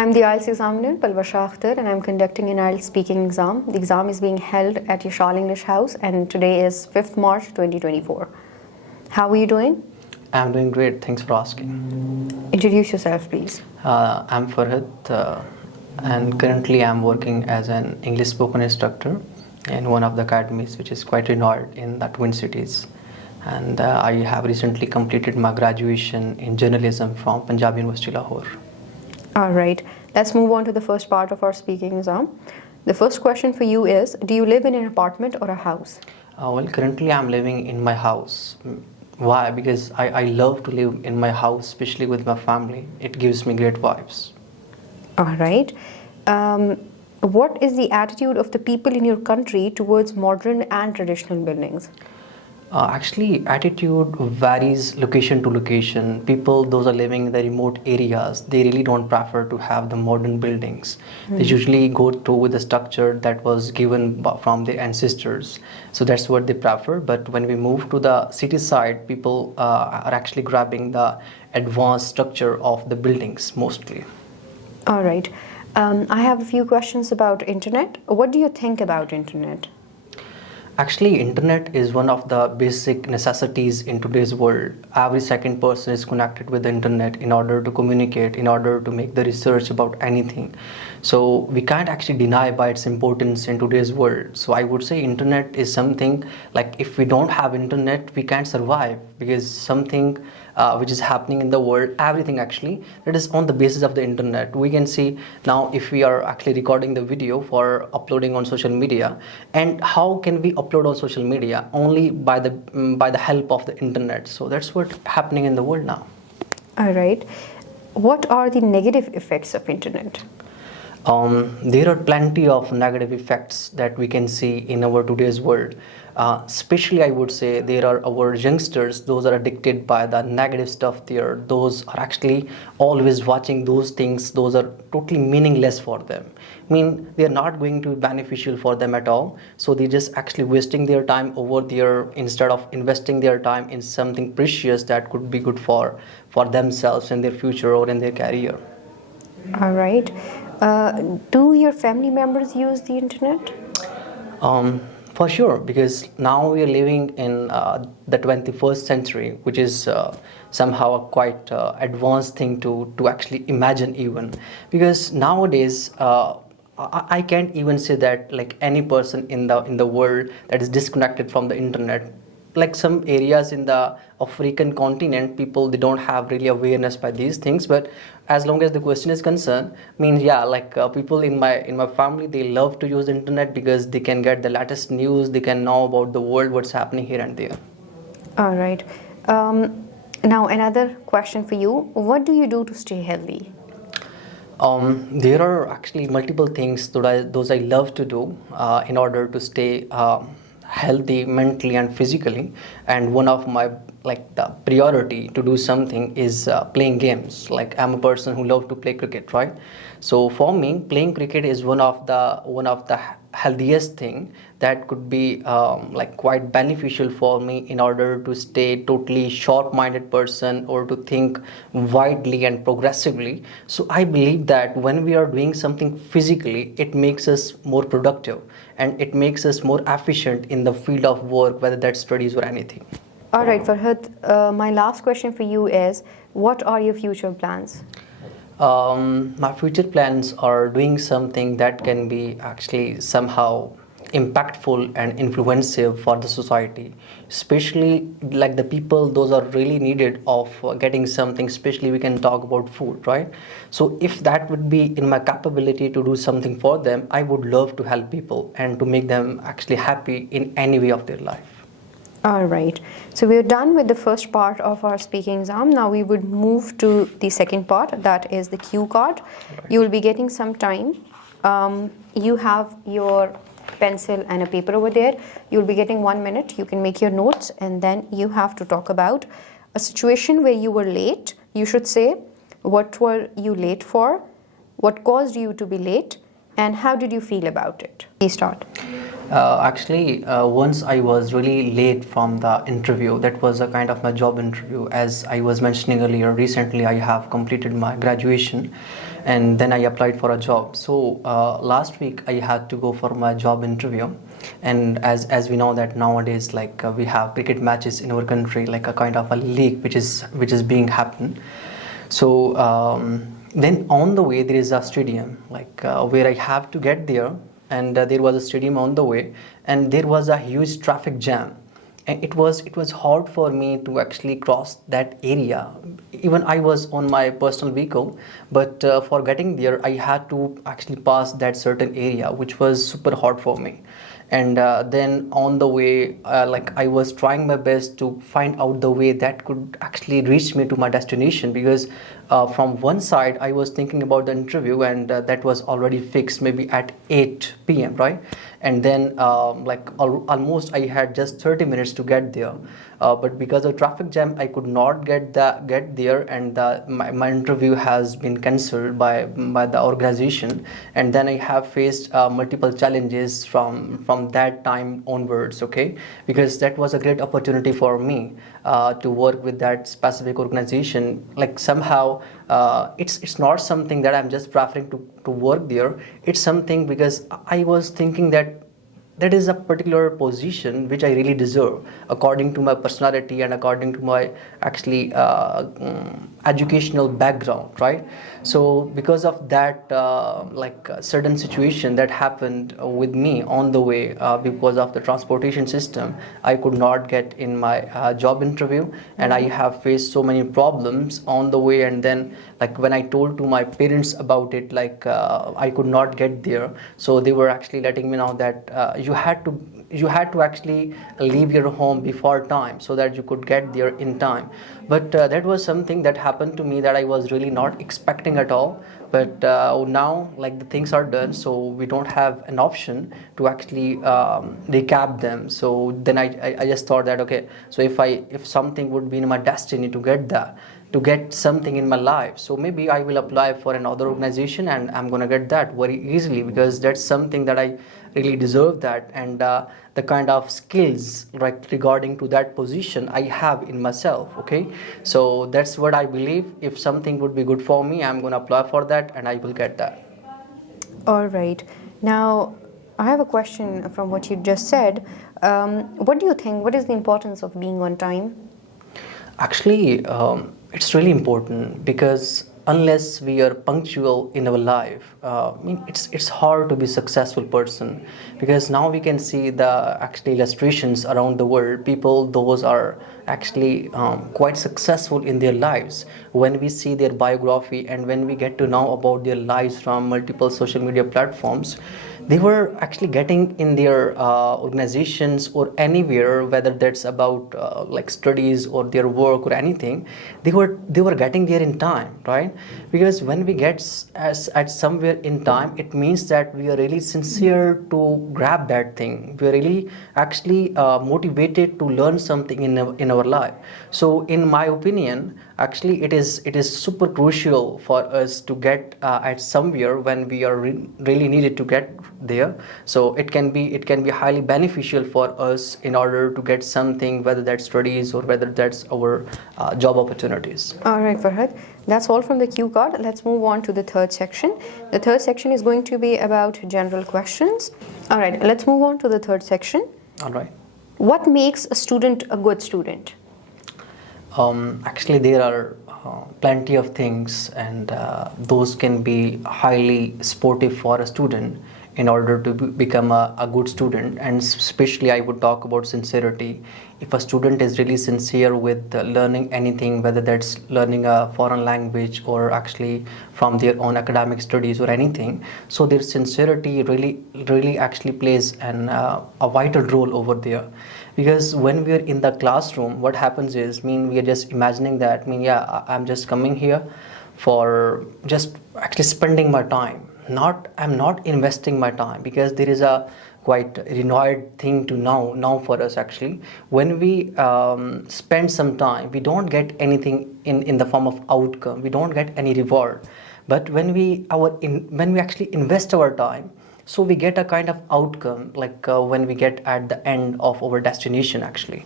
I'm the IELTS examiner, Palvasha Akhtar, and I'm conducting an IELTS speaking exam. The exam is being held at Yashal English House, and today is 5th March 2024. How are you doing? I'm doing great. Thanks for asking. Introduce yourself, please. I'm Farhad, and currently I'm working as an English spoken instructor in one of the academies, which is quite renowned in the Twin Cities. And I have recently completed my graduation in journalism from Punjab University, Lahore. All right, let's move on to the first part of our speaking exam. The first question for you is, do you live in an apartment or a house? Well, currently I'm living in my house. Why? Because I love to live in my house, especially with my family. It gives me great vibes. All right. What is the attitude of the people in your country towards modern and traditional buildings? Actually, attitude varies location to location. People, those are living in the remote areas, they really don't prefer to have the modern buildings. They usually go through with the structure that was given from their ancestors. So that's what they prefer. But when we move to the city side, people are actually grabbing the advanced structure of the buildings mostly. All right. I have a few questions about internet. What do you think about internet? Actually, internet is one of the basic necessities in today's world. Every second person is connected with the internet in order to communicate, in order to make the research about anything. So we can't actually deny by its importance in today's world. So I would say internet is something like if we don't have internet, we can't survive, because something which is happening in the world, everything actually, that is on the basis of the internet. We can see now if we are actually recording the video for uploading on social media, and how can we upload on social media? Only by the help of the internet. So that's what's happening in the world now. All right. What are the negative effects of internet? There are plenty of negative effects that we can see in our today's world. Especially, I would say there are our youngsters, those are addicted by the negative stuff there. Those are actually always watching those things. Those are totally meaningless for them. I mean, they are not going to be beneficial for them at all. So they're just actually wasting their time over there instead of investing their time in something precious that could be good for themselves in their future or in their career. All right. Do your family members use the internet? For sure, because now we are living in the 21st century, which is somehow a quite advanced thing to actually imagine even. Because nowadays, I can't even say that like any person in the world that is disconnected from the internet. Like some areas in the African continent, people, they don't have really awareness by these things. But as long as the question is concerned, I mean, yeah, like people in my family, they love to use internet because they can get the latest news, they can know about the world, what's happening here and there. All right. Now another question for you. What do you do to stay healthy? There are actually multiple things that those I love to do in order to stay healthy mentally and physically, and one of my the priority to do something is playing games. Like I'm a person who loves to play cricket, right? So for me, playing cricket is one of the healthiest thing that could be quite beneficial for me in order to stay totally sharp-minded person or to think widely and progressively. So I believe that when we are doing something physically, it makes us more productive and it makes us more efficient in the field of work, whether that's studies or anything. All right, Farhad, my last question for you is, what are your future plans? My future plans are doing something that can be actually somehow impactful and influential for the society, especially like the people, those are really needed of getting something. Especially we can talk about food, right? So if that would be in my capability to do something for them, I would love to help people and to make them actually happy in any way of their life. All right, so we're done with the first part of our speaking exam. Now we would move to the second part, that is the cue card. Right. You will be getting some time. You have your pencil and a paper over there. You'll be getting 1 minute. You can make your notes, and then you have to talk about a situation where you were late. You should say, what were you late for? What caused you to be late? And how did you feel about it? Please start. Once I was really late from the interview. That was a kind of my job interview. As I was mentioning earlier, recently I have completed my graduation, and then I applied for a job. So last week I had to go for my job interview, and as we know that nowadays, like we have cricket matches in our country, like a kind of a league which is being happen. So then on the way there is a stadium, like where I have to get there, and there was a stadium on the way, and there was a huge traffic jam. And it was hard for me to actually cross that area. Even I was on my personal vehicle, but for getting there I had to actually pass that certain area, which was super hard for me. And then on the way, like I was trying my best to find out the way that could actually reach me to my destination, because from one side I was thinking about the interview, and that was already fixed maybe at 8 p.m., right? And then almost I had just 30 minutes to get there, but because of traffic jam I could not get there, and my interview has been cancelled by the organization. And then I have faced multiple challenges from that time onwards, okay, because that was a great opportunity for me to work with that specific organization. Like somehow it's not something that I'm just preferring to work there. It's something because I was thinking that is a particular position which I really deserve according to my personality and according to my actually educational background, right? So because of that certain situation that happened with me on the way, because of the transportation system, I could not get in my job interview, and I have faced so many problems on the way. And then like when I told to my parents about it, like I could not get there, so they were actually letting me know that you had to actually leave your home before time so that you could get there in time. But that was something that happened to me that I was really not expecting at all. But now like the things are done, so we don't have an option to actually recap them. So then I just thought that okay, so if something would be in my destiny to get something in my life, so maybe I will apply for another organization and I'm gonna get that very easily, because that's something that I really deserve that. And the kind of skills like regarding to that position I have in myself, okay. So that's what I believe. If something would be good for me, I'm gonna apply for that and I will get that. All right. Now, I have a question from what you just said. What do you think? What is the importance of being on time? Actually, it's really important, because unless we are punctual in our life, it's hard to be a successful person. Because now we can see the actually illustrations around the world. People, those are actually quite successful in their lives. When we see their biography and when we get to know about their lives from multiple social media platforms, they were actually getting in their organizations or anywhere, whether that's about like studies or their work or anything, they were getting there in time, right? Because when we get at somewhere in time, it means that we are really sincere to grab that thing. We are really actually motivated to learn something in our life. So in my opinion, actually it is super crucial for us to get at somewhere when we are really needed to get there. So it can be highly beneficial for us in order to get something, whether that's studies or whether that's our job opportunities. All right, Farhad. That's all from the cue card. Let's move on to the third section. The third section is going to be about general questions. All right, let's move on to the third section. All right. What makes a student a good student? Actually, there are plenty of things, and those can be highly supportive for a student in order to become a good student. And especially I would talk about sincerity. If a student is really sincere with learning anything, whether that's learning a foreign language or actually from their own academic studies or anything, so their sincerity really actually plays a vital role over there. Because when we are in the classroom, what happens is, we are just imagining that, I'm just coming here for just actually spending my time. I'm not investing my time, because there is a quite renowned thing to know for us actually. When we spend some time, we don't get anything in the form of outcome. We don't get any reward. But when we actually invest our time, so we get a kind of outcome, like when we get at the end of our destination actually.